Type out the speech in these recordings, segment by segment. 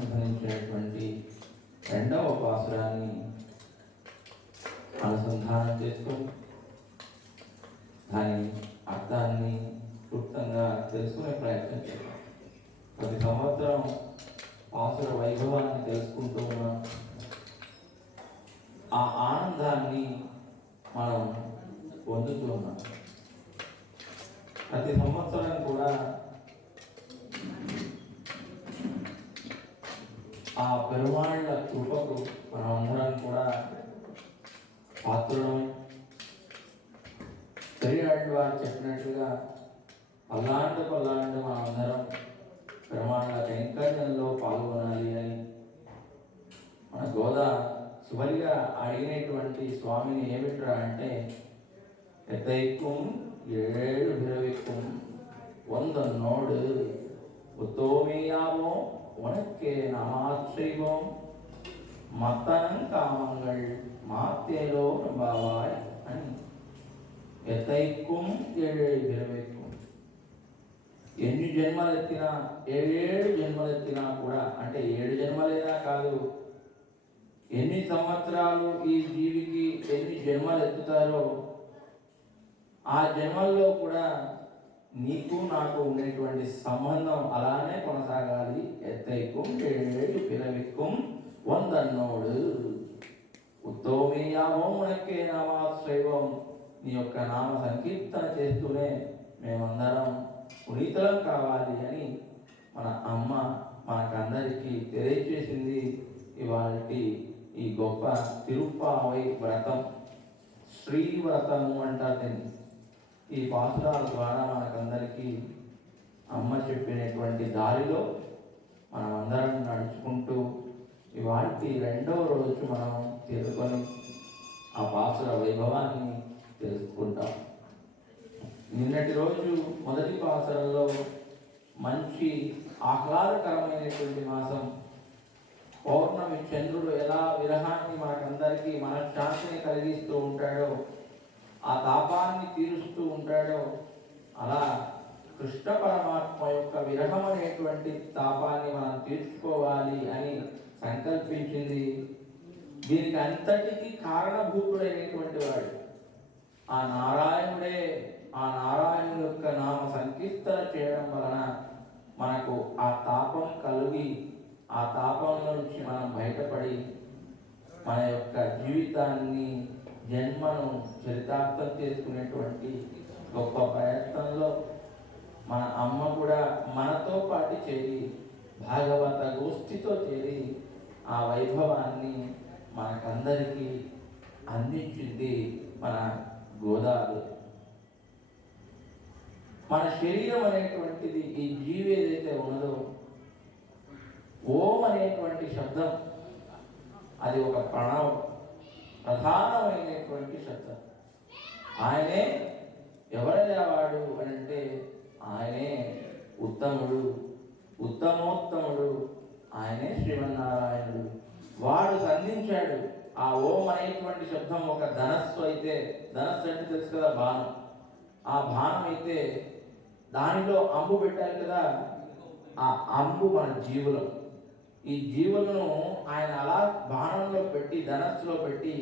ఉద్భవించినటువంటి రెండవ పాసురాన్ని అనుసంధానం చేసుకొని దాని అర్థాన్ని క్లుప్తంగా తెలుసుకునే ప్రయత్నం చేద్దాం. ప్రతి సంవత్సరం పాసుర వైభవాన్ని తెలుసుకుంటూ ఉన్నాం. ఆ ఆనందాన్ని మనం పొందుతూ ఉన్నాం. ప్రతి సంవత్సరం కూడా ఆ పెరుమాళ్ళ కృపకు మనమందరం కూడా పాత్రులమై పెరియాళ్ళు వారు చెప్పినట్లుగా పల్లాండు మనందరం పెరుమాళ్ళ కైంకర్యంలో పాల్గొనాలి అని మన గోదా చివరిగా అడిగినటువంటి స్వామిని ఏమిట్రా అంటే ఎత్తైక్కుం ఏడు విరవిక్కుం వందన్నోడు உத்தோமியாவோ உனக்கே நாமாற்றைவோம் மத்தனம் காமங்கள் மாத்தேலோ நம்பாவாய் అని ఎత్తైక్కుం ఏడు విరవిక్కుం ఎన్ని జన్మలెత్తినా ఏడేడు జన్మలెత్తినా కూడా అంటే 7 జన్మలైనా కాదు, ఎన్ని సంవత్సరాలు ఈ జీవికి ఎన్ని జన్మలు ఎత్తుతారో ఆ జన్మల్లో కూడా నీకు నాకు ఉండేటువంటి సంబంధం అలానే కొనసాగాలి. ఎత్తైక్కుం ఏడు పిలవిక్కుం వందన్నోడు ఉత్తోమీయామో మనకే నామాశ్రయం. నీ యొక్క నామ సంకీర్తన చేస్తూనే మేమందరం పునీతులం కావాలి అని మన అమ్మ మనకందరికీ తెలియజేసింది. ఇవాళ ఈ గొప్ప తిరుప్పావై వ్రతం, శ్రీవ్రతము అంటారు. ఈ పాసురాల ద్వారా మనకందరికీ అమ్మ చెప్పినటువంటి దారిలో మనమందరం నడుచుకుంటూ ఇవాళ 2వ రోజు మనం తెలుసుకొని ఆ పాసుర వైభవాన్ని తెలుసుకుంటాం. నిన్నటి రోజు మొదటి పాసురంలో మంచి ఆహ్లాదకరమైనటువంటి మాసం, పౌర్ణమి చంద్రుడు ఎలా విరహాన్ని మనకందరికీ మనశ్శాంతిని కలిగిస్తూ ఉంటాడో, ఆ తాపాన్ని తీరుస్తూ ఉంటాడో, అలా కృష్ణ పరమాత్మ యొక్క విరహం అనేటువంటి తాపాన్ని మనం తీర్చుకోవాలి అని సంకల్పించింది. దీనికి అంతటికీ కారణభూతుడైనటువంటి వాడు ఆ నారాయణుడే. ఆ నారాయణుడి యొక్క నామ సంకీర్తన చేయడం వలన మనకు ఆ తాపం కలిగి ఆ తాపంలో నుంచి మనం బయటపడి మన యొక్క జీవితాన్ని జన్మను చరితార్థం చేసుకునేటువంటి గొప్ప ప్రయత్నంలో మన అమ్మ కూడా మనతో పాటు చేరి భాగవత గోష్ఠితో చేరి ఆ వైభవాన్ని మనకందరికీ అందించింది మన గోదావరి. మన శరీరం అనేటువంటిది, ఈ జీవి ఏదైతే ఉన్నదో, ఓం అనేటువంటి శబ్దం అది ఒక ప్రణవం, ప్రధానమైనటువంటి శబ్దం. ఆయనే ఎవరయ్యా వాడు అని అంటే ఆయనే ఉత్తముడు, ఉత్తమోత్తముడు, ఆయనే శ్రీమన్నారాయణుడు. వాడు సంధించాడు. ఆ ఓం అనేటువంటి శబ్దం ఒక ధనస్సు అయితే, ధనస్సు అంటే తెలుసు కదా, బాణం. ఆ బాణం అయితే దానిలో అంబు పెట్టాలి కదా, ఆ అంబు మన జీవులం. ఈ జీవులను ఆయన అలా బాణంలో పెట్టి, ధనస్సులో పెట్టి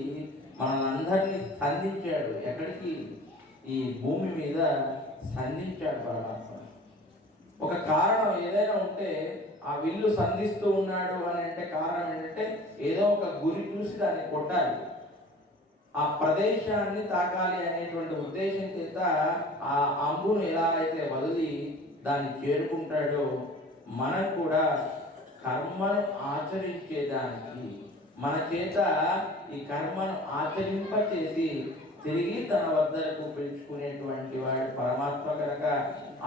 మనందరినీ సంధించాడు. ఎక్కడికి? ఈ భూమి మీద సంధించాడు పరమాత్మ. ఒక కారణం ఏదైనా ఉంటే ఆ విల్లు సంధిస్తూ ఉన్నాడు అని అంటే కారణం ఏంటంటే ఏదో ఒక గురి చూసి దాన్ని కొట్టాలి, ఆ ప్రదేశాన్ని తాకాలి అనేటువంటి ఉద్దేశం చేత ఆ అంబును ఎలా అయితే వదిలి దాన్ని చేరుకుంటాడో, మనం కూడా కర్మను ఆచరించేదానికి మన చేత ఈ కర్మను ఆచరింపచేసి తిరిగి తన వద్దకు పిలుచుకునేటువంటి వాడు పరమాత్మ కనుక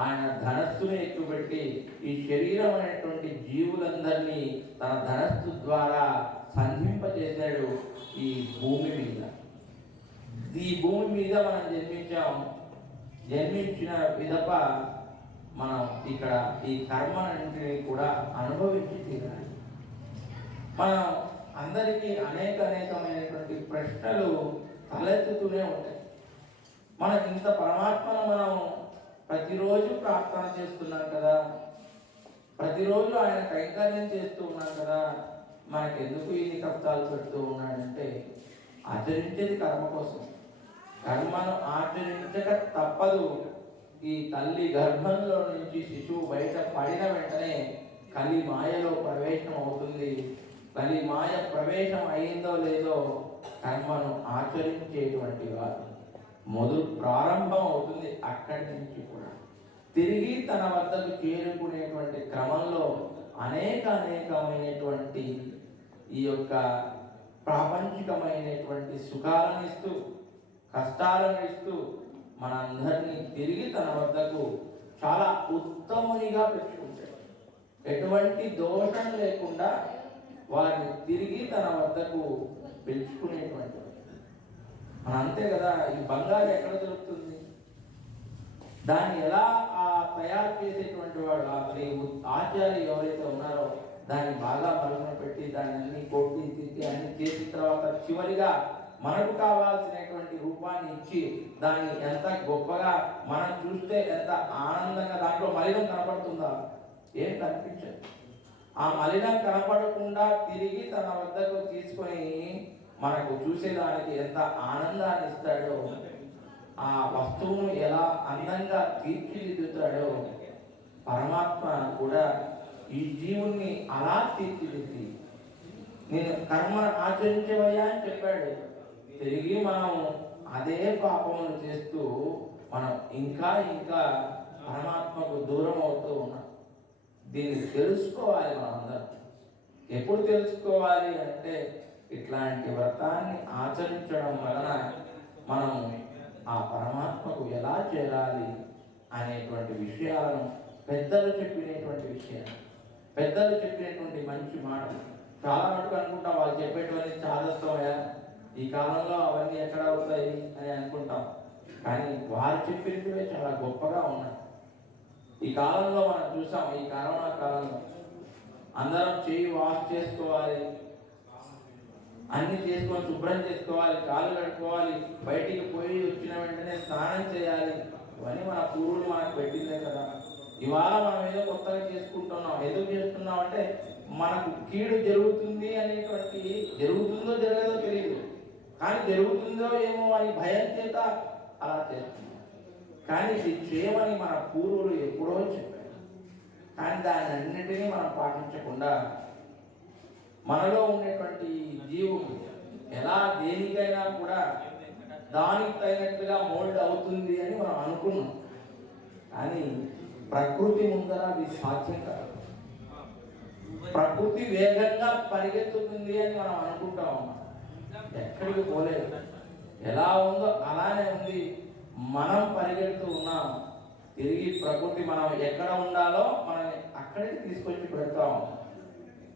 ఆయన ధనస్సును ఎక్కుపెట్టి ఈ శరీరం అనేటువంటి జీవులందరినీ తన ధనస్సు ద్వారా సంధింపచేశాడు ఈ భూమి మీద. ఈ భూమి మీద మనం జన్మించిన విధప మనం ఇక్కడ ఈ కర్మనంటిని కూడా అనుభవించి తీరాలి. మనం అందరికీ అనేకమైనటువంటి ప్రశ్నలు తలెత్తుతూనే ఉంటాయి. మనకి ఇంత పరమాత్మను మనం ప్రతిరోజు ప్రార్థన చేస్తున్నాం కదా, ప్రతిరోజు ఆయన కైంకర్యం చేస్తూ ఉన్నాం కదా, మనకెందుకు ఇన్ని కష్టాలు పెడుతూ ఉన్నాడంటే ఆచరించేది కర్మ కోసం. కర్మను ఆచరించక తప్పదు. ఈ తల్లి గర్భంలో నుంచి శిశువు బయట పడిన వెంటనే కలి మాయలో ప్రవేశం అవుతుంది. కలి మాయ ప్రవేశం అయిందో లేదో కర్మను ఆచరించేటువంటి వారు మొదలు ప్రారంభం అవుతుంది. అక్కడి నుంచి కూడా తిరిగి తన వద్దకు చేరుకునేటువంటి క్రమంలో అనేకమైనటువంటి ఈ యొక్క ప్రాపంచికమైనటువంటి సుఖాలను ఇస్తూ కష్టాలను ఇస్తూ మనందరినీ తిరిగి తన వద్దకు చాలా ఉత్తమునిగా పెట్టుకుంటాడు. ఎటువంటి దోషం లేకుండా వారిని తిరిగి తన వద్దకు పిలుచుకునేటువంటి మన అంతే కదా. ఈ బంగారు ఎక్కడ దొరుకుతుంది? దాన్ని ఎలా తయారు చేసేటువంటి వాడు ఆచార్య ఎవరైతే ఉన్నారో దాన్ని బాగా మరుగున పెట్టి దాన్ని అన్ని కొట్టి తిట్టి అన్ని చేసిన తర్వాత చివరిగా మనకు కావాల్సినటువంటి రూపాన్ని ఇచ్చి దాన్ని ఎంత గొప్పగా మనం చూస్తే ఎంత ఆనందంగా దాంట్లో మలినం కనపడుతుందా? ఏం కనిపించదు. ఆ మలినం కనపడకుండా తిరిగి తన వద్దకు తీసుకొని మనకు చూసేదానికి ఎంత ఆనందాన్ని ఇస్తాడో, ఆ వస్తువును ఎలా అందంగా తీర్చిదిద్దుతాడో పరమాత్మ కూడా ఈ జీవుణ్ణి అలా తీర్చిదిద్ది నేను కర్మను ఆచరించవయ్యా అని చెప్పాడు. తిరిగి మనం అదే పాపములు చేస్తూ మనం ఇంకా ఇంకా పరమాత్మకు దూరం అవుతూ ఉన్నాం. దీన్ని తెలుసుకోవాలి. మనందరం ఎప్పుడు తెలుసుకోవాలి అంటే ఇట్లాంటి వ్రతాన్ని ఆచరించడం వలన మనం ఆ పరమాత్మకు ఎలా చేరాలి అనేటువంటి విషయాలను పెద్దలు చెప్పినటువంటి విషయాలు, పెద్దలు చెప్పినటువంటి మంచి మాటలు చాలా మటుకు అనుకుంటాం వాళ్ళు చెప్పేటువంటి చాదస్తమయ్యా, ఈ కాలంలో అవన్నీ ఎక్కడ అవుతాయి అని అనుకుంటాం. కానీ వారు చెప్పినవే చాలా గొప్పగా ఉన్నాయి. ఈ కాలంలో మనం చూసాం, ఈ కరోనా కాలంలో అందరం చేయి వాష్ చేసుకోవాలి, అన్ని చేసుకొని శుభ్రం చేసుకోవాలి, కాళ్ళు కడుక్కోవాలి, బయటికి పోయి వచ్చిన వెంటనే స్నానం చేయాలి. ఇవన్నీ మన పూర్వులు మనకు పెట్టిందే కదా. ఇవాళ మనం ఏదో కొత్తగా చేసుకుంటున్నాం. ఎందుకు చేస్తున్నాం అంటే మనకు కీడు జరుగుతుంది అనేటువంటి, జరుగుతుందో జరగదో తెలియదు, కానీ జరుగుతుందో ఏమో అని భయం చేత అలా చేస్తున్నాం. కానీ ఇది చేయమని మన పూర్వులు ఎప్పుడో చెప్పారు. కానీ దాన్ని అన్నిటినీ మనం పాటించకుండా మనలో ఉండేటువంటి జీవుడు ఎలా దేనికైనా కూడా దానికి తగినట్టుగా మోల్డ్ అవుతుంది అని మనం అనుకున్నాం. కానీ ప్రకృతి ముందర అది సాధ్యం కాదు. ప్రకృతి వేగంగా పరిగెత్తుతుంది అని మనం అనుకుంటాం. ఎక్కడికి పోలేదు, ఎలా ఉందో అలానే ఉంది. మనం పరిగెడుతూ ఉన్నాం. తిరిగి ప్రకృతి మనం ఎక్కడ ఉండాలో మనల్ని అక్కడికి తీసుకొచ్చి పెడతాం.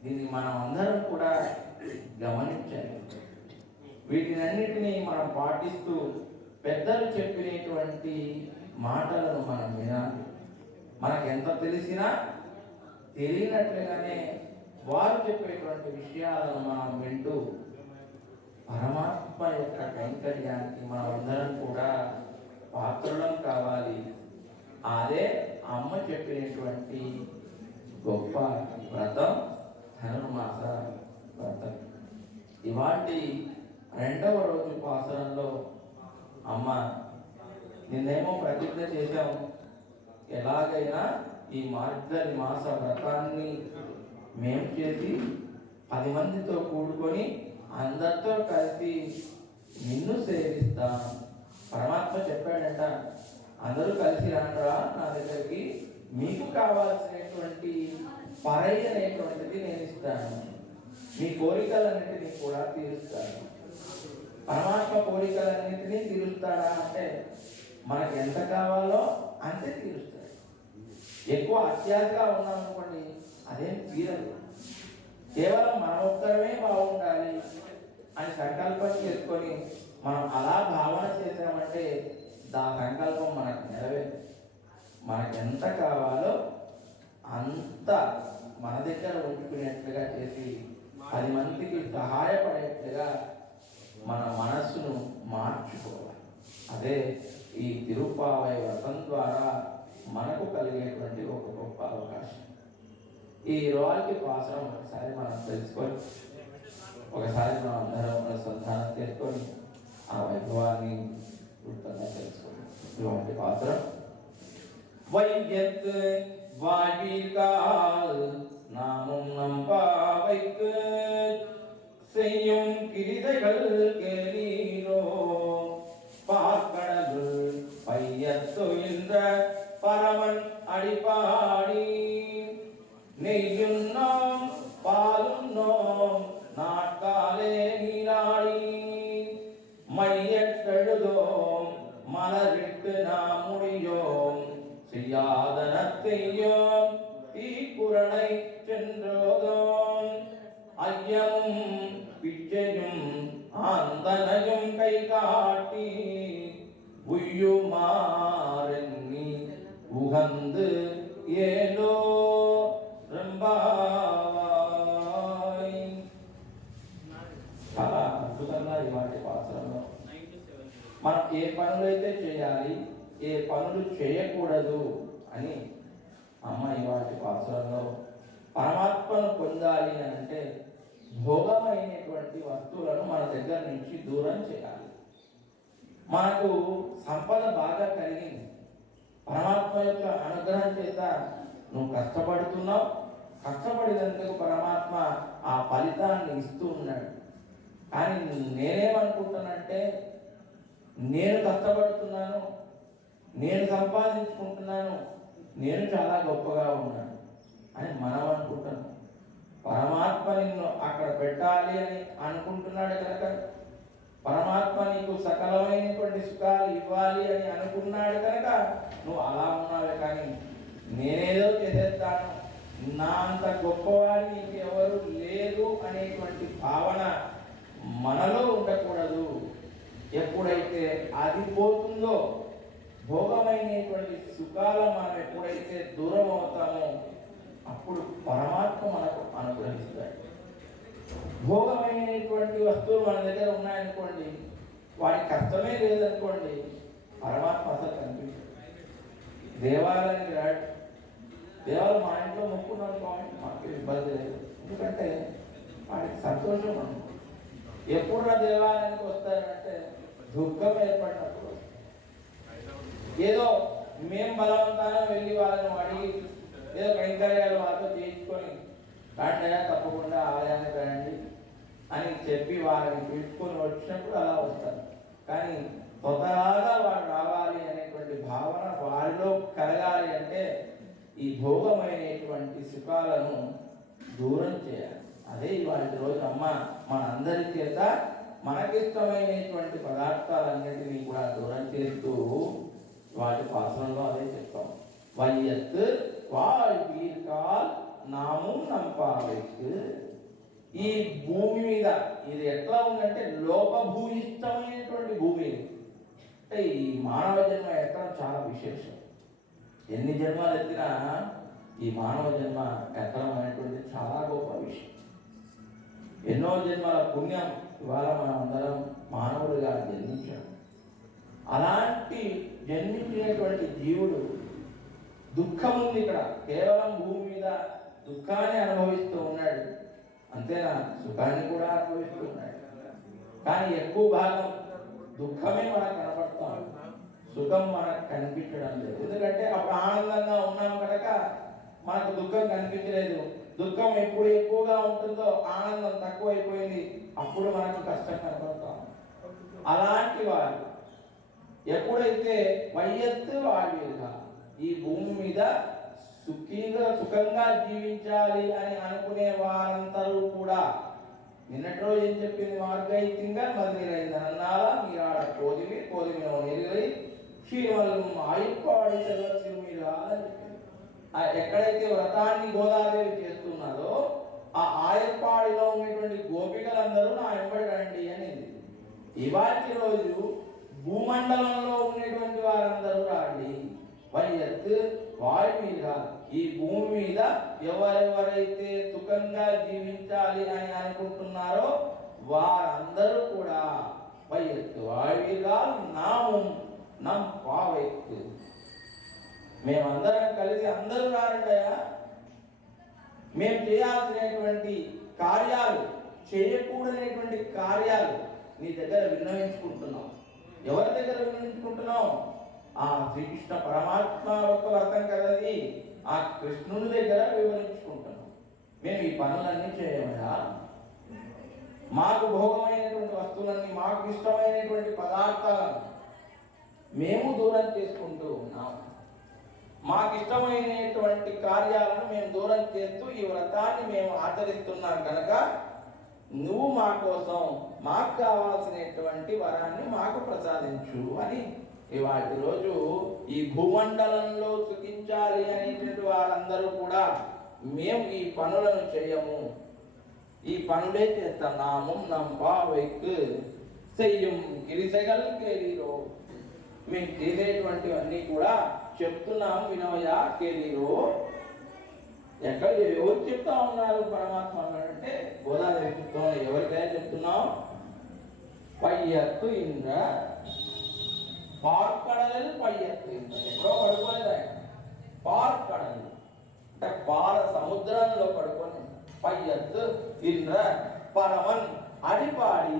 దీన్ని మనం అందరం కూడా గమనించాలి. వీటినన్నిటినీ మనం పాటిస్తూ పెద్దలు చెప్పినటువంటి మాటలను మనం వినాలి. మనకు ఎంత తెలిసినా తెలియనట్లుగానే వారు చెప్పేటువంటి విషయాలను మనం వింటూ పరమాత్మ యొక్క కైంకర్యానికి మనం అందరం కూడా పాత్రలం కావాలి. అదే అమ్మ చెప్పినటువంటి గొప్ప వ్రతం ధనుర్మాస వ్రతం. ఇవాటి 2వ రోజు పాసరంలో అమ్మ నిన్నేమో ప్రతిజ్ఞ చేశాము, ఎలాగైనా ఈ మార్గశిర మాస వ్రతాన్ని మేము చేసి 10 మందితో కూడుకొని అందరితో కలిసి నిన్ను సేవిస్తాం. పరమాత్మ చెప్పాడంట, అందరూ కలిసి రాండ్రా నా దగ్గరికి, మీకు కావాల్సినటువంటి పరై అనేటువంటిది నేను ఇస్తాను, మీ కోరికలన్నింటినీ కూడా తీరుస్తాను. పరమాత్మ కోరికలన్నింటినీ తీరుస్తాడా అంటే మనకు ఎంత కావాలో అంతే తీరుస్తాడు. ఎక్కువ అత్యాశగా ఉన్నాం అనుకోండి, అదేం తీరదు. కేవలం మన ఒక్కరమే బాగుండాలి అని సంకల్పం చేసుకొని మనం అలా భావన చేసామంటే దా సంకల్పం మనకు నెరవేరు. మనకు ఎంత కావాలో అంత మన దగ్గర ఉంచుకునేట్లుగా చేసి 10 మందికి సహాయపడేట్లుగా మన మనస్సును మార్చుకోవాలి. అదే ఈ తిరుప్పావై వ్రతం ద్వారా మనకు కలిగేటువంటి ఒక గొప్ప అవకాశం. ఈ రోజుకి పాసరం ఒకసారి మనం తెలుసుకొని ఒకసారి మనం అందరం మన సంతానం చేసుకొని ఆ వైభవాన్ని వృత్తంగా తెలుసుకొని ఇటువంటి పాత్రం வையத்து வாழ்விற்கால் நாமும் நம்பாவைக்கு செய்யும் கிரிதைகள் கேளீரோ பார்க்கடலுள் பையத்துயின்ற பரமன் அடிப்பாடி நெய்யுண்ணோம் பாலுண்ணோம் நாட்காலே நீராடி மையற்றெழுதோம் மலரிட்டு நாம் முடியோம் செய்யாதனத்தையோம் தீக்குறளை சென்றோதோம் ஐயமும் பிச்சையும் ஆந்தனையும் கை காட்டி உய்யுமாறெண்ணி உகந்து ஏலோ రంబావాయ్. చాలా అద్భుతంగా ఇవాటి పాత్రలో మనం ఏ పనులు అయితే చేయాలి ఏ పనులు చేయకూడదు అని అమ్మ ఇవాటి పాత్రలో పరమాత్మను పొందాలి అని అంటే భోగమైనటువంటి వస్తువులను మన దగ్గర నుంచి దూరం చేయాలి. మనకు సంపద బాగా కలిగింది, పరమాత్మ యొక్క అనుగ్రహం చేత నువ్వు కష్టపడుతున్నావు, కష్టపడినందుకు పరమాత్మ ఆ ఫలితాన్ని ఇస్తూ ఉన్నాడు. కానీ నేనేమనుకుంటానంటే నేను కష్టపడుతున్నాను, నేను సంపాదించుకుంటున్నాను, నేను చాలా గొప్పగా ఉన్నాను అని మనం అనుకుంటాను. పరమాత్మ నిన్ను అక్కడ పెట్టాలి అని అనుకుంటున్నాడు కనుక పరమాత్మ నీకు సకలమైనటువంటి సుఖాలు ఇవ్వాలి అని అనుకున్నాడు కనుక నువ్వు అలా ఉన్నావే. కానీ నేనేదో చేసేస్తాను, నా అంత గొప్పవాడి నీకు ఎవరు లేదు అనేటువంటి భావన మనలో ఉండకూడదు. ఎప్పుడైతే అది పోతుందో, భోగమైనటువంటి సుఖాలు మనం ఎప్పుడైతే దూరం అవుతామో అప్పుడు పరమాత్మ మనకు అనుగ్రహిస్తాడు. భోగమైనటువంటి వస్తువులు మన దగ్గర ఉన్నాయనుకోండి, వాడికి కష్టమే లేదనుకోండి, పరమాత్మ అసలు కనిపించదు. దేవాలయానికి రాడు, దేవాలయం మా ఇంట్లో మొక్కున్నాను కాబట్టి మాకు ఇబ్బంది లేదు, ఎందుకంటే వాడికి సంతోషం అనుకో. ఎప్పుడు నా దేవాలయానికి వస్తారంటే దుఃఖం ఏర్పడినప్పుడు, ఏదో మేము బలవంతాన వెళ్ళి వాళ్ళని అడిగి ఏదో కైంకర్యాలు వాళ్ళతో చేయించుకొని రండి తప్పకుండా ఆలయానికి రండి అని చెప్పి వాళ్ళని పిలుచుకొని వచ్చినప్పుడు అలా వస్తారు. కానీ స్వతహాగా వాడు రావాలి అనేటువంటి భావన వారిలో కలగాలి అంటే ఈ భోగమైనటువంటి సుఖాలను దూరం చేయాలి. అదే ఇవాళ రోజు అమ్మ మనందరి చేత మనకిష్టమైనటువంటి పదార్థాలన్నింటినీ కూడా దూరం చేస్తూ వాటి పాత్రలో అదే చెప్తాం. వైయత్ வாழ்வீர்கள் నామం నంపావైకు. ఈ భూమి మీద ఇది ఎట్లా ఉందంటే లోపభూయిష్టమైనటువంటి భూమి. అంటే ఈ మానవ జన్మ ఎత్తడం చాలా విశేషం. ఎన్ని జన్మలు ఎత్తినా ఈ మానవ జన్మ ఎత్తడం అనేటువంటిది చాలా గొప్ప విషయం. ఎన్నో జన్మల పుణ్యం ఇవాళ మనం అందరం మానవుడిగా జన్మించాడు. అలాంటి జన్మించినటువంటి జీవుడు దుఃఖం ఉంది ఇక్కడ, కేవలం భూమి మీద దుఃఖాన్ని అనుభవిస్తూ ఉన్నాడు, అంతేనా సుఖాన్ని కూడా అనుభవిస్తూ ఉన్నాడు. కానీ ఎక్కువ భాగం దుఃఖమే మనకు కనపడతాం, సుఖం మనకు కనిపించడం లేదు. ఎందుకంటే అప్పుడు ఆనందంగా ఉన్నాం కనుక మనకు దుఃఖం కనిపించలేదు. దుఃఖం ఎప్పుడు ఎక్కువగా ఉంటుందో ఆనందం తక్కువైపోయింది, అప్పుడు మనకు కష్టం కనపడతాం. అలాంటి వారు ఎప్పుడైతే వయ్యత్తు వాడిగా ఈ భూమి మీద సుఖంగా జీవించాలి అని అనుకునే వారందరూ కూడా నిన్నటి రోజు ఏం చెప్పింది, మార్గైతింగా మదిరైంది అన్నారా మీరాడ కోదిమినో నెరిగై క్షీరవల్లం ఆయుప్పాడి సెలవు మీరు అని చెప్పింది. ఎక్కడైతే వ్రతాన్ని గోదాదేవి చేస్తున్నదో ఆ ఆయప్పాడిలో ఉన్నటువంటి గోపికలందరూ నా వెంబడి రండి అనేది. ఇవాటి రోజు భూమండలంలో ఉన్నటువంటి వారందరూ రండి. వైయత్ వాయుమీద ఈ భూమి మీద ఎవరెవరైతే సుఖంగా జీవించాలి అని అనుకుంటున్నారో వారందరూ కూడా వైయత్ వాయుగా నామం నం పావైత్. మేమందరం కలిసి అందరూ రారండయా, మేము చేయాల్సినటువంటి కార్యాలు, చేయకూడనటువంటి కార్యాలు నీ దగ్గర విన్నవించుకుంటున్నాం. ఎవరి దగ్గర విన్నవించుకుంటున్నాం? ఆ శ్రీకృష్ణ పరమాత్మ యొక్క వర్తం కదది, ఆ కృష్ణుని దగ్గర వివరించుకుంటున్నాం. మేము ఈ పనులన్నీ చేయమా? మాకు భోగమైనటువంటి వస్తువులన్నీ, మాకు ఇష్టమైనటువంటి పదార్థాలను మేము దూరం చేసుకుంటూ ఉన్నాం. మాకు ఇష్టమైనటువంటి కార్యాలను మేము దూరం చేస్తూ ఈ వ్రతాన్ని మేము ఆచరిస్తున్నాం కనుక నువ్వు మా కోసం మాకు కావాల్సినటువంటి వరాన్ని మాకు ప్రసాదించు అని ఇవాటి రోజు ఈ భూమండలంలో సుఖించాలి అనేటువంటి వారందరూ కూడా మేము ఈ పనులను చేయము, ఈ పనులే చేస్తాం. నామం నంపావైక్ చెయ్యం గిరిసెగల్ కేలీరో, మేము చేసేటువంటివన్నీ కూడా చెప్తున్నాం వినవయా కేలీరో. ఎక్కడ ఎవరు చెప్తా ఉన్నారు పరమాత్మ అంటే గోదావరి చెప్తున్నాం. ఎవరికైనా చెప్తున్నాం? పయ్యత్తు ఇంద్ర పార్కడలు, పయ్యత్తు ఇంద్ర ఎక్కడో పడుకోలేదు ఆయన. పార్కడలు అంటే పాల సముద్రంలో పడుకొని, పయ్యత్తు ఇంద్ర పరమన్ అడిపాడి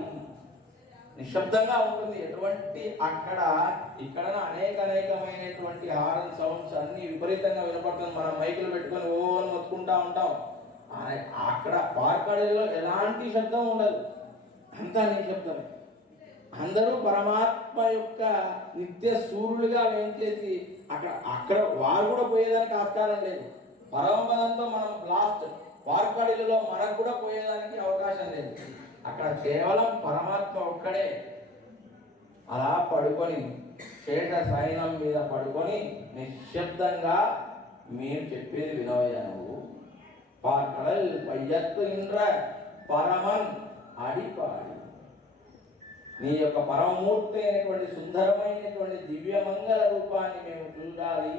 నిశ్శబ్దంగా ఉంటుంది. ఎటువంటి అక్కడ ఇక్కడ అనేకమైనటువంటి హారన్ సౌండ్స్ అన్ని విపరీతంగా వినపడుతుంది. మనం మైకులు పెట్టుకొని ఓ అని మొత్తుకుంటా ఉంటాం. అక్కడ పార్కడలో ఎలాంటి శబ్దం ఉండదు, అంతా నిశ్శబ్దమే. అందరూ పరమాత్మ యొక్క నిత్య సూర్యులుగా వేయించేసి అక్కడ వారు కూడా పోయేదానికి ఆస్కారం లేదు. పరమపదంతో మనం లాస్ట్ పార్కడలో మనకు కూడా పోయేదానికి అవకాశం లేదు. అక్కడ కేవలం పరమాత్మ ఒక్కడే అలా పడుకొని శేష సైనం మీద పడుకొని నిశ్శబ్దంగా మేము చెప్పేది వినవయ్యా నువ్వు. పార్కడల్ పయ్యత్తు ఇంద్ర పరమన్ అడిపాడి, నీ యొక్క పరమమూర్తి అయినటువంటి సుందరమైనటువంటి దివ్యమంగళ రూపాన్ని మేము చూడాలి.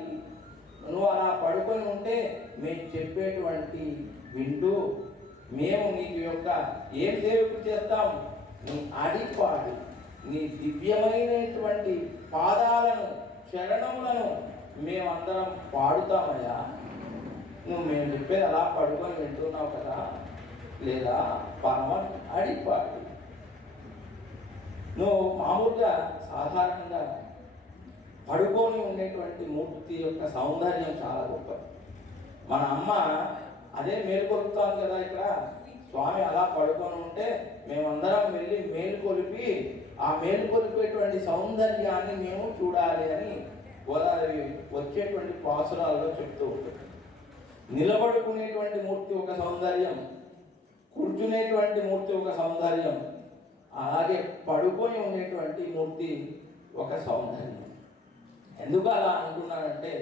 నువ్వు అలా పడుకొని ఉంటే మేము చెప్పేటువంటి వింటూ మేము నీకు యొక్క ఏం సేవకు చేస్తాం? నీ అడిపాడు, నీ దివ్యమైనటువంటి పాదాలను, చరణములను మేమందరం పాడుతామయ్యా. నువ్వు మేము చెప్పేది అలా పడుకొని వింటున్నావు కదా, లేదా పరమ అడిపాడు. నువ్వు మామూలుగా సాధారణంగా పడుకొని ఉండేటువంటి మూర్తి యొక్క సౌందర్యం చాలా గొప్పది. మన అమ్మ అదే మేలుకొలుపుతాం కదా. ఇక్కడ స్వామి అలా పడుకొని ఉంటే మేమందరం వెళ్ళి మేలుకొలిపి ఆ మేలుకొలిపేటువంటి సౌందర్యాన్ని మేము చూడాలి అని గోదావరి వచ్చేటువంటి పాసురాల్లో చెప్తూ ఉంటుంది. నిలబడుకునేటువంటి మూర్తి ఒక సౌందర్యం, కూర్చునేటువంటి మూర్తి ఒక సౌందర్యం, అలాగే పడుకొని ఉండేటువంటి మూర్తి ఒక సౌందర్యం. ఎందుకు అలా అంటున్నానంటే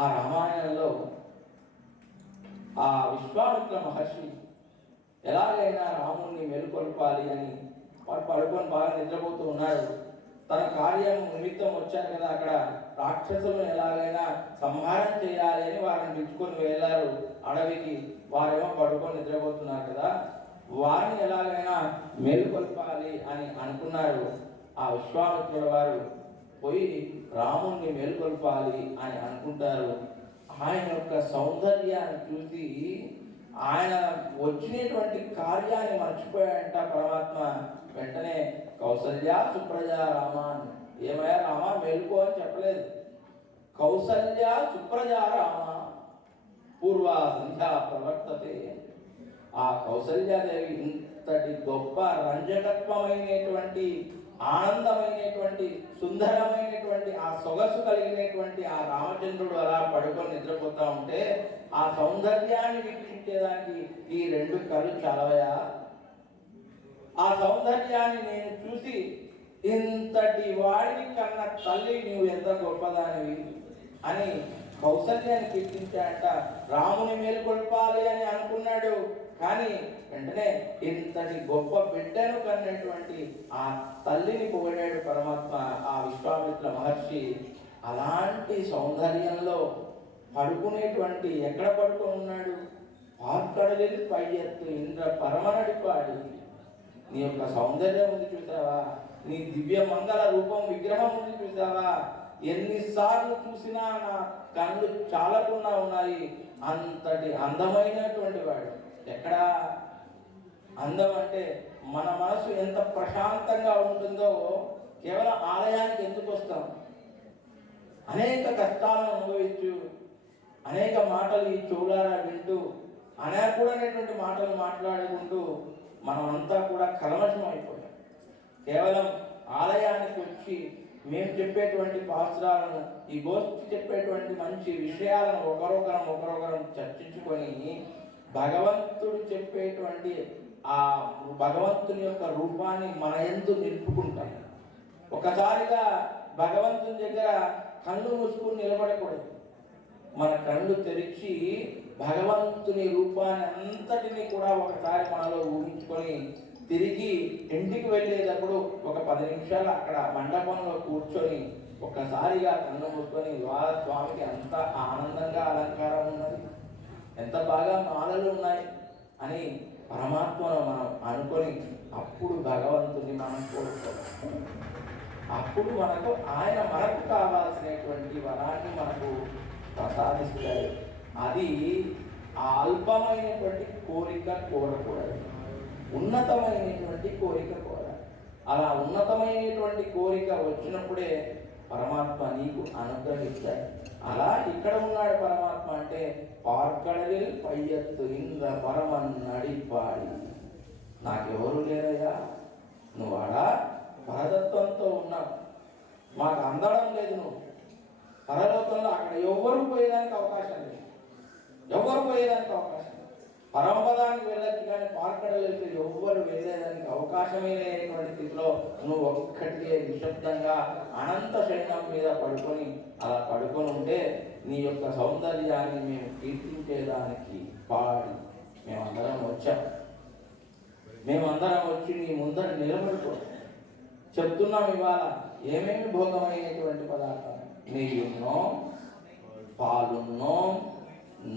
ఆ రామాయణంలో ఆ విశ్వామిత్ర మహర్షి ఎలాగైనా రాముణ్ణి మేలుకొల్పాలి అని వాడు పడుకొని బాగా నిద్రపోతూ ఉన్నాడు. తన కార్యం నిమిత్తం వచ్చారు కదా, అక్కడ రాక్షసులను ఎలాగైనా సంహారం చేయాలి అని వారిని పిలుచుకొని వెళ్ళారు అడవికి. వారేమో పడుకొని నిద్రపోతున్నారు కదా, వారిని ఎలాగైనా మేలుకొల్పాలి అని అనుకున్నారు. ఆ విశ్వామిత్రుడు వారు పోయి రాముణ్ణి మేలుకొల్పాలి అని అనుకుంటారు. ఆయన యొక్క సౌందర్యాన్ని చూసి ఆయన వచ్చినటువంటి కార్యాన్ని మర్చిపోయాడంట పరమాత్మ. వెంటనే కౌసల్య సుప్రజ రామాన్, ఏమయ్యా రామ మేలుకో అని చెప్పలేదు. కౌసల్య సుప్రజ రామ పూర్వ సంధ్యా ప్రవర్తతే. ఆ కౌసల్యాదేవి ఇంతటి గొప్ప రంజకత్వమైనటువంటి, ఆనందమైనటువంటి, సుందరమైనటువంటి, ఆ సొగసు కలిగినటువంటి ఆ రామచంద్రుడు అలా పడుకొని నిద్రపోతా ఉంటే ఆ సౌందర్యాన్ని వీక్షించేదానికి ఈ రెండు కళ్ళు చాలవయా? ఆ సౌందర్యాన్ని నేను చూసి ఇంతటి వాడిని కన్న తల్లి నువ్వు ఎంత గొప్పదానివి అని కౌసల్యాన్ని కీర్తించాడంట. రాముని మేలుకొల్పాలి అని అనుకున్నాడు, కానీ వెంటనే ఇంతటి గొప్ప బిడ్డను కన్నటువంటి ఆ తల్లిని పొగిడాడు పరమాత్మ, ఆ విశ్వామిత్ర మహర్షి. అలాంటి సౌందర్యంలో పడుకునేటువంటి, ఎక్కడ పడుకొని ఉన్నాడు? పార్కడలి పయ్యత్తు ఇంద్ర పరమనడిపాడి. నీ యొక్క సౌందర్యం ఉంది చూసావా? నీ దివ్య మంగళ రూపం విగ్రహం ఉంది చూసావా? ఎన్నిసార్లు చూసినా నా కళ్ళు చాలకుండా ఉన్నాయి. అంతటి అందమైనటువంటి వాడు. ఎక్కడ అందం అంటే మన మనసు ఎంత ప్రశాంతంగా ఉంటుందో కేవలం ఆలయానికి ఎందుకు వస్తాం? అనేక కష్టాలను అనుభవించు, అనేక మాటలు ఈ చెవులారా వింటూ, అనకూడనటువంటి మాటలు మాట్లాడుకుంటూ మనమంతా కూడా కల్మషం అయిపోయాం. కేవలం ఆలయానికి వచ్చి మేము చెప్పేటువంటి పాత్రాలను, ఈ గోష్ఠి చెప్పేటువంటి మంచి విషయాలను ఒకరొకరం చర్చించుకొని భగవంతుడు చెప్పేటువంటి ఆ భగవంతుని యొక్క రూపాన్ని మన యందు నిలుపుకుంటాం. ఒకసారిగా భగవంతుని దగ్గర కళ్ళు మూసుకుని నిలబడకూడదు. మన కళ్ళు తెరిచి భగవంతుని రూపాన్ని అంతటిని కూడా ఒకసారి మనలో ఊహించుకొని తిరిగి ఇంటికి వెళ్ళేటప్పుడు ఒక 10 నిమిషాలు అక్కడ మండపంలో కూర్చొని ఒక్కసారిగా కళ్ళు మూసుకొని స్వామికి ఎంత ఆనందంగా అలంకారం ఉన్నది, ఎంత బాగా మాలలు ఉన్నాయి అని పరమాత్మను మనం అనుకొని అప్పుడు భగవంతుని మనం కోరుకోవాలి. అప్పుడు ఆయన మనకు కావాల్సినటువంటి వరాన్ని మనకు ప్రసాదిస్తాడు. అది ఆ అల్పమైనటువంటి కోరిక కోరకూడదు, ఉన్నతమైనటువంటి కోరిక కోరాలి. అలా ఉన్నతమైనటువంటి కోరిక వచ్చినప్పుడే పరమాత్మ నీకు అనుగ్రహిస్తాడు. అలా ఇక్కడ ఉన్నాడు పరమాత్మ అంటే పార్కడలిల్ పయ్యత్తు ఇంద్ర పరమన్ నడిపాడి. నాకెవరు లేరయ్యా, నువ్వు అలా పరతత్వంతో ఉన్నావు, మాకు అందడం లేదు. నువ్వు పరలోకంలో అక్కడ ఎవరు పోయేదానికి అవకాశం లేదు, ఎవరు పోయేదానికి అవకాశం లేదు. పరమపదానికి వెళ్ళచ్చు కానీ పార్కడలు వెళ్తే ఎవ్వరు వెళ్ళేదానికి అవకాశమే లేనటువంటి స్థితిలో నువ్వు ఒక్కటికే నిశ్శబ్దంగా అనంత శయనం మీద పడుకొని అలా పడుకొని ఉంటే నీ యొక్క సౌందర్యాన్ని మేము కీర్తించేదానికి పాడి మేమందరం వచ్చాం. మేమందరం వచ్చి నీ ముందర నిలబడుకో చెప్తున్నాం. ఇవాళ ఏమేమి భోగమైనటువంటి పదార్థాలు, నెయ్యున్నో పాలున్నో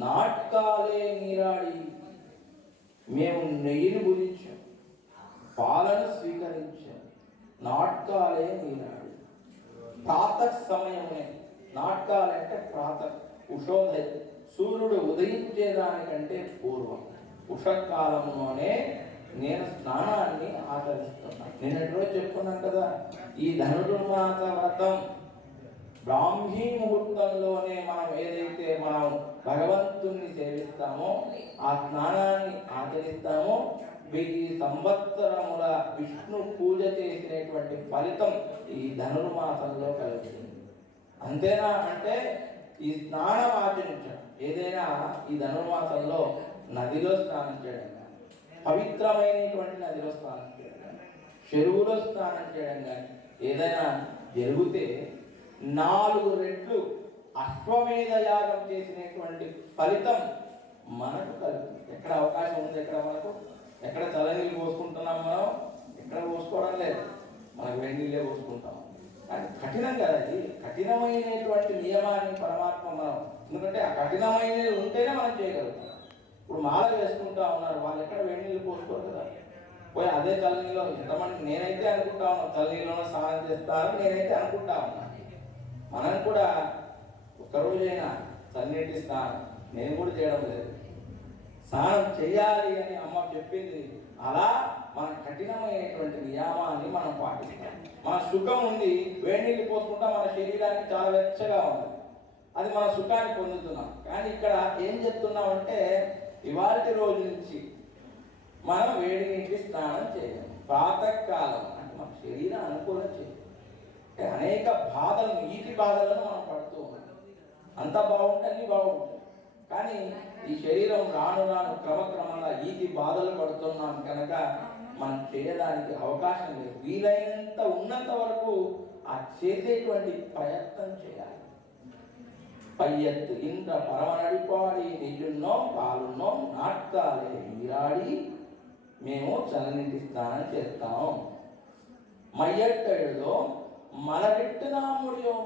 నాటకాలే నీరాడి. మేము నెయ్యిని భుజించాం, పాలను స్వీకరించాం, నాటకాలే నీరాడి. ప్రాతః సమయమే, నాటకాలంటే ప్రాతః ఉషోదయం, సూర్యుడు ఉదయించేదానికంటే పూర్వం ఉషకాలంలోనే నేను స్నానాన్ని ఆచరిస్తున్నాను. నిన్నటి రోజు చెప్పుకున్నాం కదా, ఈ ధనుర్మాస వ్రతం బ్రాహ్మీ ముహూర్తంలోనే మనం ఏదైతే మనం భగవంతుణ్ణి సేవిస్తామో, ఆ స్నానాన్ని ఆచరిస్తామో, 1000 సంవత్సరముల విష్ణు పూజ చేసినటువంటి ఫలితం ఈ ధనుర్మాసంలో కలుగుతుంది. అంతేనా అంటే ఈ స్నానం ఆచరించడం ఏదైనా ఈ ధనుర్మాసంలో నదిలో స్నానం చేయడం కానీ, పవిత్రమైనటువంటి నదిలో స్నానం చేయడం కానీ, చెరువులో స్నానం చేయడం కానీ ఏదైనా జరిగితే 4 రెట్లు అశ్వమేధ యాగం చేసినటువంటి ఫలితం మనకు కలుగుతుంది. ఎక్కడ అవకాశం ఉంది? ఎక్కడ మనకు ఎక్కడ చల్లనీళ్ళు పోసుకుంటున్నాం? మనం ఎక్కడ పోసుకోవడం లేదు, మనకు వేడి నీళ్ళే పోసుకుంటాం. కానీ కఠినం కదా, అది కఠినమైనటువంటి నియమాన్ని పరమాత్మ మనం, ఎందుకంటే ఆ కఠినమైనది ఉంటేనే మనం చేయగలుగుతాం. ఇప్పుడు మాల వేసుకుంటా ఉన్నారు, వాళ్ళు ఎక్కడ వేడి నీళ్ళు పోసుకోరు కదా, పోయి అదే చల్లనీళ్ళు ఎంతమంది, నేనైతే అనుకుంటా ఉన్నాను చల్లనీళ్ళలో స్నానం చేస్తానని నేనైతే అనుకుంటా ఉన్నాను. మనం కూడా ఒక్కరోజైనా చల్లనీటి స్నానం నేను కూడా చేయడం లేదు, స్నానం చేయాలి అని అమ్మ చెప్పింది. అలా మన కఠినమైనటువంటి నియమాన్ని మనం పాటిస్తాం. మన సుఖం ఉంది, వేడి నీళ్ళు పోసుకుంటా మన శరీరానికి చాలా వెచ్చగా ఉంది, అది మన సుఖాన్ని పొందుతున్నాం. కానీ ఇక్కడ ఏం చెప్తున్నామంటే ఇవాళ రోజు నుంచి మనం వేడి నీటి స్నానం చేయాలి. ప్రాతకాలం అంటే మన శరీరం అనుకూలం చేయాలి. అనేక బాధలను, నీటి బాధలను మనం పడుతూ ఉన్నాం. అంత బాగుంటే అన్ని బాగుంటాయి, కానీ ఈ శరీరం రాను రాను క్రమక్రమంగా ఈతి బాధలు పడుతున్నాం కనుక మనం చేయడానికి అవకాశం లేదు. వీలైనంత ఉన్నంత వరకు ఆ చేసేటువంటి ప్రయత్నం చేయాలి. పయ్యత్తు ఇంత పరమనడిపాడి నిజున్నో పాలున్నో నాటకాలే నీరాడి మేము చల్లనీటి స్నానం చేస్తాం. మయ్యట్టేదో మలగెట్టునా ముడియో.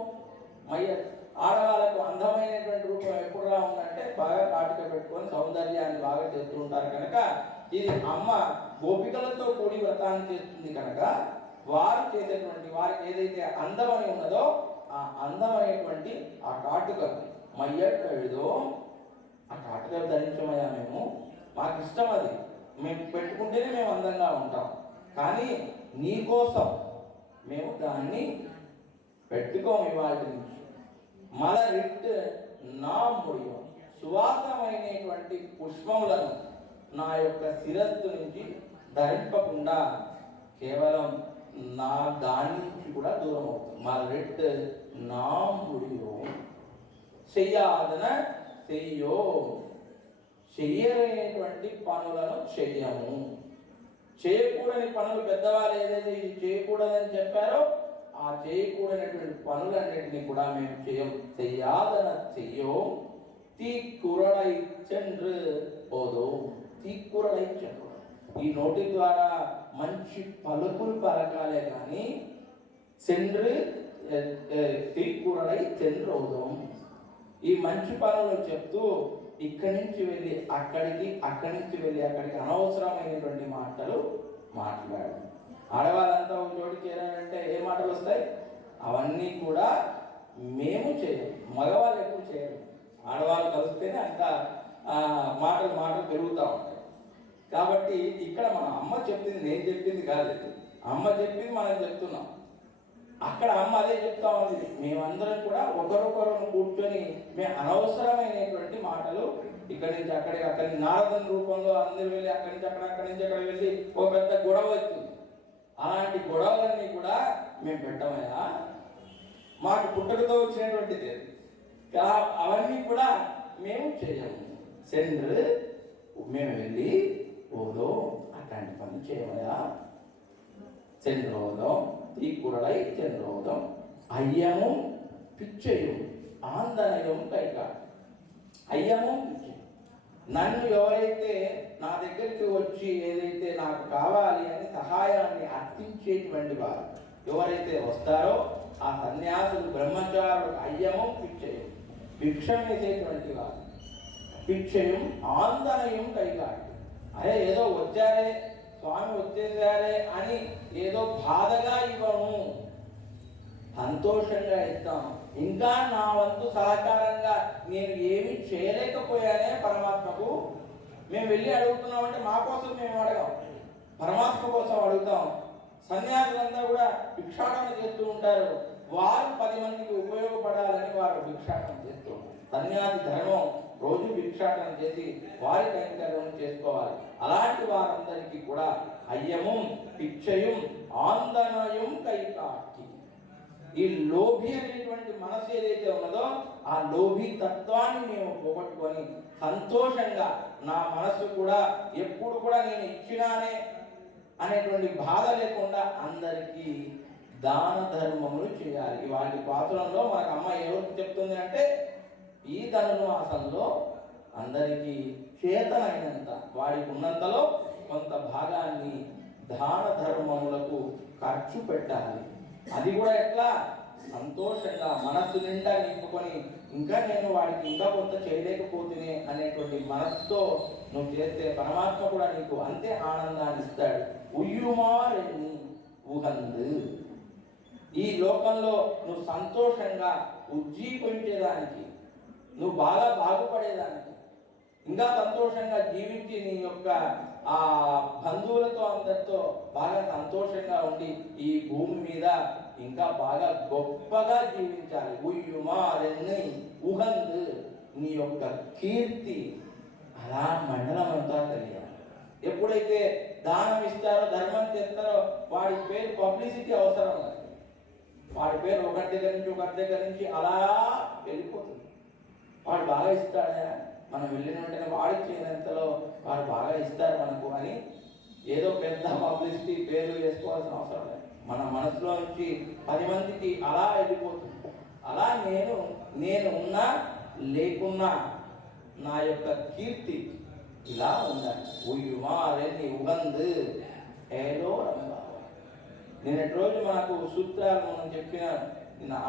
మయ్య ఆడవాళ్ళకు అందమైనటువంటి రూపం ఎప్పుడుగా ఉందంటే బాగా కాటుక పెట్టుకొని సౌందర్యాన్ని బాగా చేస్తూ ఉంటారు కనుక ఇది అమ్మ గోపికలతో కూడి వ్రతాన్ని చేస్తుంది కనుక వారు చేసేటువంటి వారికి ఏదైతే అందమని ఉన్నదో ఆ అందమైనటువంటి ఆ కాటుక మయ్యట్టేదో ఆ కాటుక ధరించమయ్యా, మేము మాకు ఇష్టం అది, మేము పెట్టుకుంటేనే మేము అందంగా ఉంటాం, కానీ నీకోసం మేము దాన్ని పెట్టుకోము ఇవాటి నుంచి. మలరిట్ నా ముడియం, సువాసమైనటువంటి పుష్పములను నా యొక్క శిరస్సు నుంచి ధరింపకుండా కేవలం నా దాని నుంచి కూడా దూరం అవుతుంది. మలరిట్ నా ముడియో చెయ్యాదన చెయ్యో, చెయ్యలేనటువంటి పనులను చెయ్యము. చేయకూడని పనులు పెద్దవాళ్ళు ఏదైతే ఇది చేయకూడదని చెప్పారో ఆ చేయకూడనటువంటి పనులన్నింటినీ కూడా మేము చెయ్యాదన చెయ్యో. తీక్కురడై చెండ్రు పోదో, తీక్కురడై చెండ్రు, ఈ నోటి ద్వారా మంచి పలుకులు పలకాలే కానీ చెండ్రు తీక్కురడై చెండ్రోదం, ఈ మంచి పనులు చెప్తూ ఇక్కడి నుంచి వెళ్ళి అక్కడికి, అక్కడి నుంచి వెళ్ళి అక్కడికి అనవసరమైనటువంటి మాటలు మాట్లాడు. ఆడవాళ్ళంతా ఒక చోటు చేరాలంటే ఏ మాటలు వస్తాయి? అవన్నీ కూడా మేము చేయము. మగవాళ్ళు ఎప్పుడు చేయరు. ఆడవాళ్ళు కలిస్తేనే అంత మాటలు పెరుగుతూ ఉంటాయి. కాబట్టి ఇక్కడ మన అమ్మ చెప్పింది నేను చెప్పింది కాదు, అమ్మ చెప్పింది మనం చెప్తున్నాం. అక్కడ అమ్మ అదే చెప్తా ఉంది. మేమందరం కూడా ఒకరొకరు కూర్చొని మేము అనవసరమైనటువంటి మాటలు ఇక్కడి నుంచి అక్కడికి, అక్కడి నారదం రూపంలో అందరూ వెళ్ళి అక్కడి నుంచి అక్కడ, అక్కడి నుంచి అక్కడ వెళ్ళి ఒక పెద్ద గొడవ అవుతుంది. అలాంటి గొడవలన్నీ కూడా మేము పెట్టమయ్యా, మాకు పుట్టకతో వచ్చినటువంటిది, అవన్నీ కూడా మేము చేయము. సెండ్రు మేము వెళ్ళి ఓదో అట్లాంటి పని చేయమయ్యా. சென்றோதம் தீக்குறளை சென்றோதம் ஐயமும் பிச்சையும் ఆందనయం కైకాడు. అయ్యము నన్ను ఎవరైతే నా దగ్గరికి వచ్చి ఏదైతే నాకు కావాలి అని సహాయాన్ని అర్థించేటువంటి వారు ఎవరైతే వస్తారో ఆ సన్యాసులు బ్రహ్మచారులు అయ్యము పిచ్చయం, భిక్షం వేసేటువంటి వారు. పిచ్చయం ఆందనయం కైకాడు. అరే ఏదో వచ్చారే స్వామి వచ్చేసారే అని ఏదో బాధగా ఇవ్వము, సంతోషంగా ఇస్తాం. ఇంకా నా వంతు సహకారంగా నేను ఏమి చేయలేకపోయానే పరమాత్మకు మేము వెళ్ళి అడుగుతున్నామంటే మా కోసం మేము అడగాం, పరమాత్మ కోసం అడుగుతాం. సన్యాసులంతా కూడా భిక్షాటన చేస్తూ ఉంటారు. వారు 10 మందికి ఉపయోగపడాలని వారు భిక్షాటన చేస్తూ ఉంటారు. సన్యాసి ధర్మం రోజు భిక్షాటన చేసి వారి కైంకర్యం చేసుకోవాలి. అలాంటి వారందరికీ కూడా అయ్యము పిచ్చయం ఆందనయం కైకాటి. ఈ లోభి అనేటువంటి మనసు ఏదైతే ఉన్నదో ఆ లోభి తత్వాన్ని మేము పోగొట్టుకొని సంతోషంగా నా మనసు కూడా ఎప్పుడు కూడా నేను ఇచ్చినానే అనేటువంటి బాధ లేకుండా అందరికీ దాన ధర్మములు చేయాలి. వాటి పాత్రలో మనకు అమ్మ ఎవరికి చెప్తుంది అంటే ఈ ధనుర్మాసంలో అందరికీ చేతనైనంత వాడికి ఉన్నంతలో కొంత భాగాన్ని దాన ధర్మములకు ఖర్చు పెట్టాలి. అది కూడా ఎట్లా సంతోషంగా మనస్సు నిండా నింపుకొని ఇంకా నేను వాడికి ఇంకా కొంత చేయలేకపోతేనే అనేటువంటి మనస్సుతో నువ్వు చేస్తే పరమాత్మ కూడా నీకు అంతే ఆనందాన్ని ఇస్తాడు. ఉయ్యుమారెన్ని ఉగందు, ఈ లోకంలో నువ్వు సంతోషంగా ఉజ్జీవించేదానికి, నువ్వు బాగా బాగుపడేదానికి, ఇంకా సంతోషంగా జీవించి నీ యొక్క ఆ బంధువులతో అందరితో బాగా సంతోషంగా ఉండి ఈ భూమి మీద ఇంకా బాగా గొప్పగా జీవించాలి. ఉయ్యుమారెన్ని ఉగందు, నీ యొక్క కీర్తి అలా మండలం అంతా తెలియాలి. ఎప్పుడైతే దానం ఇస్తారో ధర్మం చేస్తారో వాడి పేరు పబ్లిసిటీ అవసరం లేదు. వాడి పేరు ఒకరి దగ్గర నుంచి అలా వెళ్ళిపోతుంది. వాడు బాగా ఇస్తాడా, మనం వెళ్ళిన వెంటనే వాడికి చేయనంతలో వాడు బాగా ఇస్తారు మనకు అని ఏదో పెద్ద పబ్లిసిటీ పేరు వేసుకోవాల్సిన అవసరం లేదు. మన మనసులో నుంచి 10 మందికి అలా వెళ్ళిపోతుంది. అలా నేను ఉన్నా లేకున్నా నా యొక్క కీర్తి ఇలా ఉండాలి. ఉయ్యుమారెన్ని ఉగందు ఏదో రంగా. నిన్నటి రోజు మనకు సూత్రాలు మనం చెప్పిన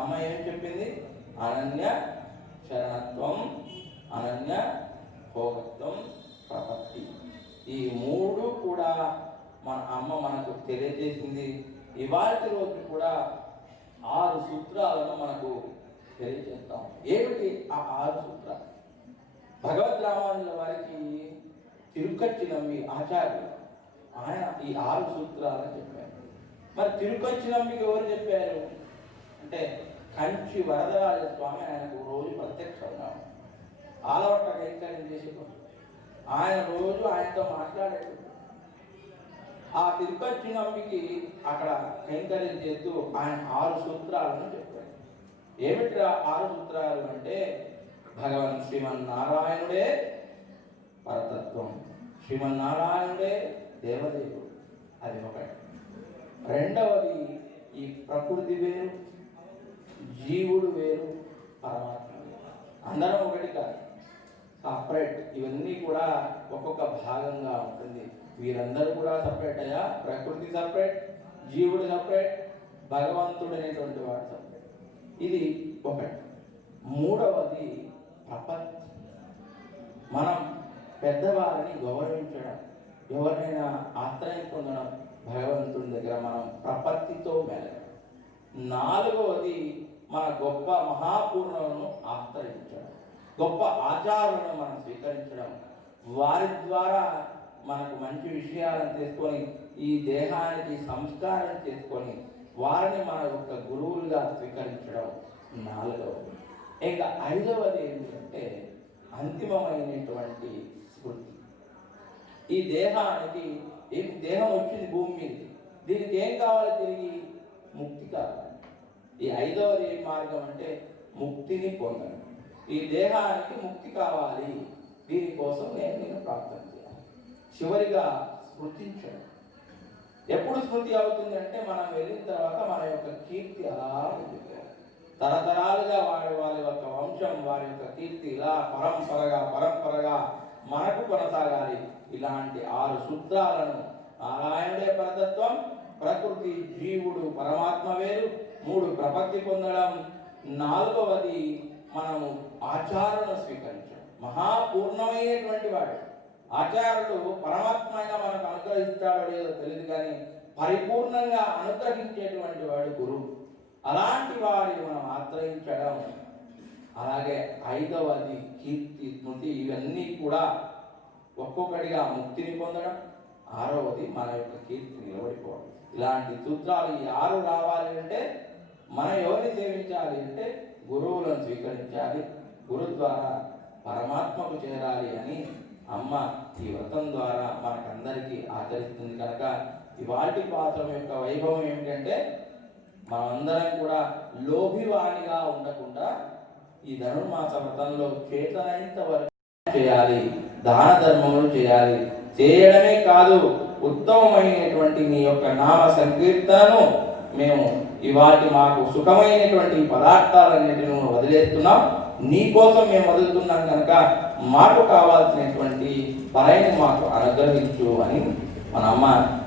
అమ్మ ఏం చెప్పింది? అనన్య శరణత్వం, అనన్య భోగత్వం, ప్రపత్తి. ఈ 3 కూడా మన అమ్మ మనకు తెలియజేసింది. ఇవాళ రోజు కూడా 6 సూత్రాలను మనకు తెలియజేస్తాం. ఏమిటి ఆ 6 సూత్రాలు? భగవద్ రామానుజుల వారికి తిరుక్కచ్చి నమ్మి ఆచార్యులు ఆయన ఈ 6 సూత్రాలను చెప్పారు. మరి తిరుక్కచ్చి నమ్మికి ఎవరు చెప్పారు అంటే కంచి వరదరాజ స్వామి ఆయనకు రోజు ప్రత్యక్షంగా ఆలవట్ట కైంకర్యం చేసేటప్పుడు ఆయన రోజు ఆయనతో మాట్లాడేటప్పుడు ఆ తిరుపతి నమ్మికి అక్కడ కైంకర్యం చేస్తూ ఆయన 6 సూత్రాలను చెప్పాడు. ఏమిట్రా 6 సూత్రాలు అంటే భగవన్ శ్రీమన్నారాయణుడే పరతత్వం, శ్రీమన్నారాయణుడే దేవదేవుడు, అది ఒకటి. రెండవది ఈ ప్రకృతి వేరు, జీవుడు వేరు, పరమాత్మ అందరం ఒకటి కాదు, సపరేట్. ఇవన్నీ కూడా ఒక్కొక్క భాగంగా ఉంటుంది. వీరందరూ కూడా సపరేట్ అయ్యా. ప్రకృతి సపరేట్, జీవుడు సపరేట్, భగవంతుడు అనేటువంటి వాడు సపరేట్. ఇది ఒకటి. మూడవది ప్రపత్తి. మనం పెద్దవారిని గౌరవించడం, ఎవరినైనా ఆశ్రయం పొందడం, భగవంతుడి దగ్గర మనం ప్రపత్తితో మెలగడం. నాలుగవది మన గొప్ప మహాపూర్ణులను ఆశ్రయించడం, గొప్ప ఆచారాలను మనం స్వీకరించడం, వారి ద్వారా మనకు మంచి విషయాలను తీసుకొని ఈ దేహానికి సంస్కారం చేసుకొని వారిని మన యొక్క గురువులుగా స్వీకరించడం నాలుగవది. ఇంకా ఐదవది ఏంటంటే అంతిమమైనటువంటి స్మృతి. ఈ దేహానికి దేహం వచ్చింది భూమి మీద, దీనికి ఏం కావాలి? తిరిగి ముక్తి కావాలి. ఈ ఐదవది మార్గం అంటే ముక్తిని పొందడం. ఈ దేహానికి ముక్తి కావాలి, దీనికోసం నేను ప్రార్థన చేయాలి. చివరిగా స్మృతించడం. ఎప్పుడు స్మృతి అవుతుంది అంటే మనం వెళ్ళిన తర్వాత మన యొక్క కీర్తి అలా ఉంటుంది. తరతరాలుగా వారి యొక్క వంశం, వారి యొక్క కీర్తి ఇలా పరంపరగా మనకు కొనసాగాలి. ఇలాంటి 6 సూత్రాలను నారాయణుడే పరతత్వం, ప్రకృతి జీవుడు పరమాత్మ వేరు, 3 ప్రపత్తి పొందడం, 4వది మనము ఆచారాలను స్వీకరించడం. మహాపూర్ణమైనటువంటి వాడు ఆచార్యుడు పరమాత్మగా మనకు అనుగ్రహిస్తాడో లేదో తెలియదు, కానీ పరిపూర్ణంగా అనుగ్రహించేటువంటి వాడు గురువు. అలాంటి వాడిని మనం ఆశ్రయించడం. అలాగే 5వది కీర్తి, స్మృతి. ఇవన్నీ కూడా ఒక్కొక్కటిగా ముక్తిని పొందడం. 6వది మన యొక్క కీర్తి నిలబడిపోవడం. ఇలాంటి సూత్రాలు ఈ 6 రావాలి అంటే మనం ఎవరిని సేవించాలి అంటే గురువులను స్వీకరించాలి. గురు ద్వారా పరమాత్మకు చేరాలి అని అమ్మ ఈ వ్రతం ద్వారా మనకందరికీ ఆచరిస్తుంది. కనుక ఇవాటి పాత్రం యొక్క వైభవం ఏమిటంటే మనందరం కూడా లోభివాణిగా ఉండకుండా ఈ ధనుర్మాస వ్రతంలో చేతనైనంత వరకు చేయాలి, దాన ధర్మములు చేయాలి. చేయడమే కాదు, ఉత్తమమైనటువంటి నీ యొక్క నామ సంకీర్తనను మేము ఇవాటి మాకు సుఖమైనటువంటి పదార్థాలన్నిటిని వదిలేస్తున్నాం, నీ కోసం మేము వదులుతున్నాం. కనుక మాకు కావాల్సినటువంటి పరాయిని మాకు అనుగ్రహించు అని మన అమ్మ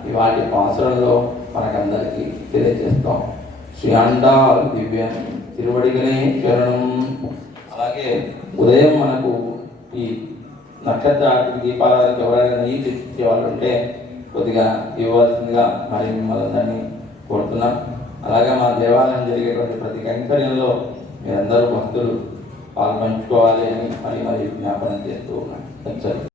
ఇవాటి పాసురంలో మనకందరికీ తెలియజేస్తాం. శ్రీ ఆండాళ్ దివ్య తిరువడిగలే శరణం. అలాగే ఉదయం మనకు ఈ నక్షత్ర దీపాలకు ఎవరైనా నెయ్యి తెచ్చే వాళ్ళు ఉంటే కొద్దిగా ఇవ్వవలసిందిగా మరి మిమ్మల్ని అందరినీ కోరుతున్నాం. అలాగే మా దేవాలయం జరిగేటువంటి ప్రతి కైంకర్యంలో మీరందరూ భక్తులు పాల్పంచుకోవాలి అని మరి జ్ఞాపనం చేస్తూ ఉన్నాను.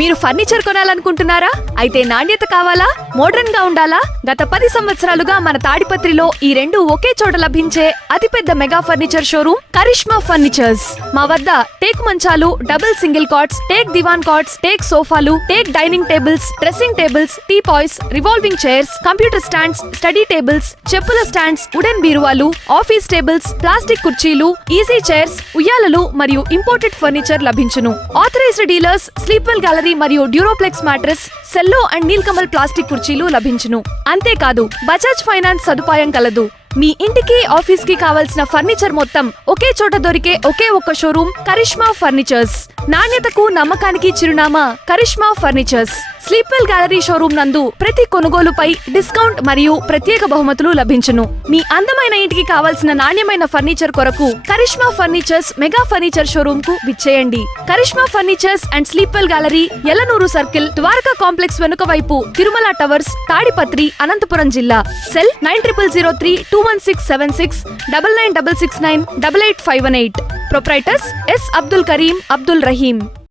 మీరు ఫర్నిచర్ కొనాలనుకుంటున్నారా? అయితే నాణ్యత కావాలా? మోడర్న్ గా ఉండాలా? గత 10 సంవత్సరాలుగా మన తాడిపత్రిలో ఈ రెండు ఒకే చోట లభించే అతిపెద్ద mega furniture showroom Karishma furnitures. మా వద్ద టేక్ మంచాలు, double single cots, teak divan cots, teak సోఫాలు, teak dining tables, dressing tables, teapoys, revolving chairs, computer stands, study tables, చెప్పుల స్టాండ్స్, వుడెన్ బీరువాలు, ఆఫీస్ టేబుల్స్, ప్లాస్టిక్ కుర్చీలు, ఈజీ చైర్స్, ఉయ్యాలలు మరియు imported furniture లభించును. ఆథరైజ్డ్ డీలర్స్ స్లీప్వెల్ గ్యాలరీ మరియు Duroplex mattress, Cello and Nilkamal plastic కుర్చీలు లభించును. అంతేకాదు బజాజ్ ఫైనాన్స్ సదుపాయం కలదు. మీ ఇంటికి, ఆఫీస్ కి కావలసిన ఫర్నిచర్ మొత్తం ఒకే చోట దొరికే ఒకే ఒక్క షోరూమ్ కరిష్మా ఫర్నిచర్స్. నాణ్యతకు, నమ్మకానికి చిరునామా Karishma furnitures. Sleepwell gallery showroom నందు ప్రతి కొనుగోలుపై డిస్కౌంట్ మరియు ప్రత్యేక బహుమతులు లభించును. మీ అందమైన ఇంటికి కావలసిన నాణ్యమైన ఫర్నిచర్ కొరకు Karishma furnitures mega furniture showroom కు విచ్చేయండి. Karishma furnitures and Sleepwell gallery, Yalanuru circle, Dwaraka complex వెనుక వైపు, తిరుమల టవర్స్, తాడిపత్రి, అనంతపురం జిల్లా. Cell 9003021676 9966698858. Proprietors S Abdul Karim, Abdul Rahim.